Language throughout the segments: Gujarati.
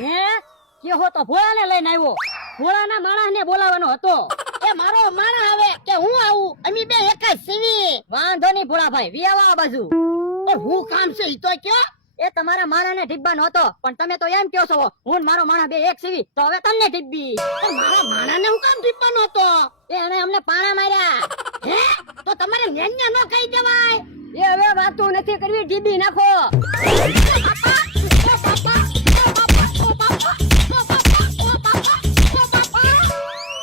હે કેહો તો ભોળાને લઈને આવ્યો. ભોળાના માણસને બોલાવવાનો હતો. એ મારો માણસ આવે કે હું આવું? અમે બે એક જ સીવી. વાંધો નહીં ભોળાભાઈ, વિયાવા આ બાજુ. પણ હું કામ છે ઈ તો કયો. એ તમારા માણસને ઢીબ્બાનો હતો, પણ તમે તો એમ કહો છો હું ને મારો માણસ બે એક સીવી, તો હવે તમને ઢીબ્બી. પણ મારા માણાને હું કામ ટીપવાનો હતો? એને અમને પાણા માર્યા. હે તો તમારે ન્યાન્યા નો કહી દેવાય. એ હવે વાતો નથી કરવી, ઢીબી નાખો.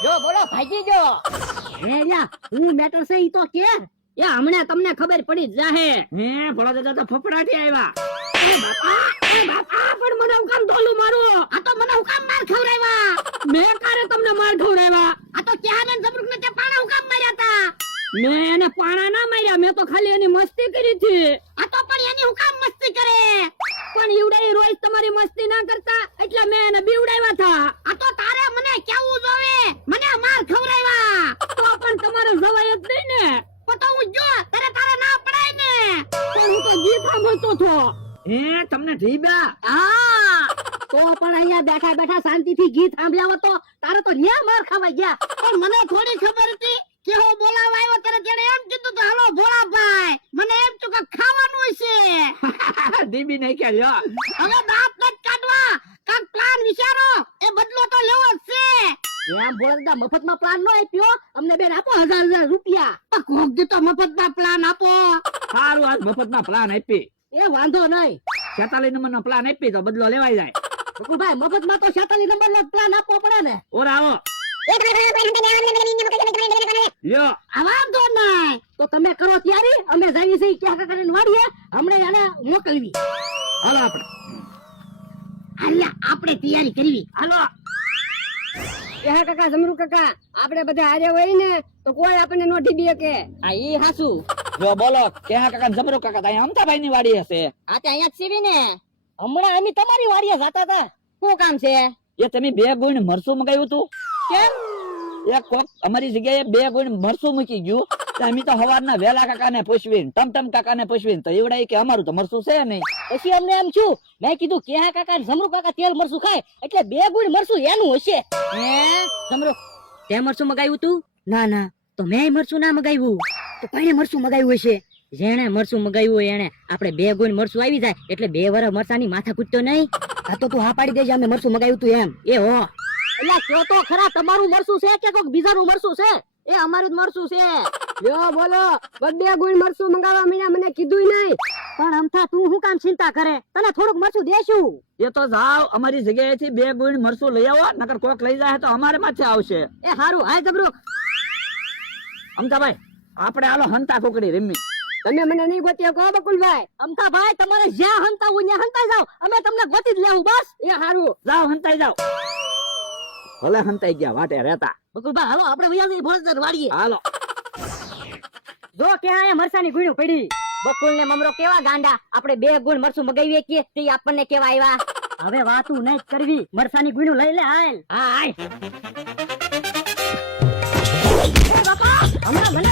જો બોલો ભાગી જો. હે યા હું મેટર છે ઈ તો કે. એ હમણાં તમને ખબર પડી જ જાહે. હે ભોળા દાદા તો ફફડાટી આવ્યા. એ બાપા પણ મને હું કામ ધોલું મારો. આ તો મને હું કામ માર ખવડાવ્યા. મેં કારે તમને માર ખવડાવ્યા. આ તો ક્યાં જબરૂક ને તે પાણા હું કામ માર્યા તા. મેં એને પાણા ના માર્યા, મેં તો ખાલી એની મસ્તી કરી હતી. આ તો પણ એની હું કામ મસ્તી કરે. પણ ઈવડાઈ રોજ તમારી મસ્તી ના કરતા એટલે મેં એને બીવડાવ્યા હતા. આ તો તારે મને કેવું જોવે. મને માર ખવડાવ્યા. તો પણ તમારે જવાય જ નહીં ને. તો હું જો તારે ના પડાય ને. પણ હું તો ગીત સાંભળતો હતો. હે તમને ઢીબ્યા? હા તો પણ અહીંયા બેઠા બેઠા શાંતિથી ગીત સાંભળ્યા તો તારે તો ન્યા માર ખાવા ગયા. પણ મને થોડી ખબર હતી કે હું બોલાવા આવ્યો ત્યારે તેણે એમ કીધું કે હાલો ભોળાભાઈ, મને એમ તો કે ખાવાનું હશે. ઢીબી નાખ્યા લ્યો. હવે દાંત નથી કાઢવા, કાંઈક પ્લાન વિચારો. એ બદલો તો લેવો જ છે. એમ બોલતા મફતમાં પ્લાન નો આપ્યો અમને બેન, આપો 1000 રૂપિયા. કોક દી તો મફતમાં પ્લાન આપો. સારું આજ મફતમાં પ્લાન આપી. એ વાંધો નહીં. 46 નંબરનો પ્લાન આપી તો બદલો લેવાઈ જાય. ભાઈ મફતમાં તો 46 નંબર નો પ્લાન આપવો પડે ને. ઓર આવો લ્યો. આ વાંધો નહીં. તો તમે કરો તૈયારી, અમે જાવી છે ક્યાં કરીને વાડીએ હમણાં એને મોકલવી. હાલો આપણે. હાલ્યા આપણે તૈયારી કરવી. હાલો. એ હા કાકા, જમરૂ કાકા, આપણે બધા હારે હોય ને તો કોઈ આપણને નો ઢીબી શકે. આ ઈ હાસુ. જો બોલો કેહા કાકા જબરો કાકા ત્યાં અમતાભાઈ ની વાડી હશે. આ તે અહીંયા જ સીવી ને. હમણાં અમે તમારી વાડીએ જાતા હતા. શું કામ છે? એ તમે 2 ગુણ મરસું મગાવ્યું તું કેમ? એક કોક અમારી જગ્યાએ 2 ગુણ મરસું મૂકી ગયું. તો અમે તો હવારના વેલા કાકાને પૂછવીને ટમટમ કાકાને પૂછવીને તો એવડાય કે અમારું તો મરસું છે નહીં. પછી અમને એમ છું, મેં કીધું કે હા કાકા જમરૂ કાકા તેલ મરસું ખાય એટલે 2 ગુણ મરસું એનું હશે. હે જમરૂ તે મરસું મગાવ્યું તું? ના ના, તો મેં મરસું ના મગાવ્યું. તો કોઈને મરસું મગાવ્યું હશે? જેણે મરસું મગાવ્યું હોય એને. આપણે 2 ગુણ મરસું આવી જાય એટલે 2 વર્ષ મરસાની માથા કૂટતો નહીં. આ તો તું હા પાડી દેજે અમે મરસું મગાવ્યું તું એમ. એ હો એટલે કયો તો ખરા, તમારું મરસું છે કે કોક બીજાનું મરસું છે? એ અમારું જ મરસું છે. યો બોલો, 2 ગુણ મરસું મંગાવવા મીના મને કીધું નહીં. પણ અમથા તું શું કામ ચિંતા કરે? તને થોડુંક મરસું દેશું. એ તો જાવ અમારી જગ્યાએથી 2 ગુણ મરસું લઈ આવો, નકર કોક લઈ જાય તો અમારે માથે આવશે. એ હારું, હાય જબરૂ. અમતાભાઈ આપણે હાલો હંતા કોકડી રમી. તમે મને નહીં ગોતી કહો બકુલભાઈ. અમથા ભાઈ તમારે જ્યાં હંતા હોય ત્યાં હંતાઈ જાવ, અમે તમને ગોતી જ લેવું બસ. એ હારું. જાવ હંતાઈ જાવ. ભલે હંતાઈ ગયા વાટે રહેતા. બકુલભાઈ હાલો આપણે વયા જઈએ ભોળદર વાડીએ. હાલો. જો ક્યાં આયા મરસાની ગુણ્યું પડી. બકુલ ને મમરો કેવા ગાંડા, આપણે 2 ગુણ મરસું મગાવીએ કે તે આપણને કેવા આવ્યા. હવે વાતું નહીં કરવી, મરસાની ગુણ્યું લઈ લે. હાલ હા હાય. બાપા હમણાં મને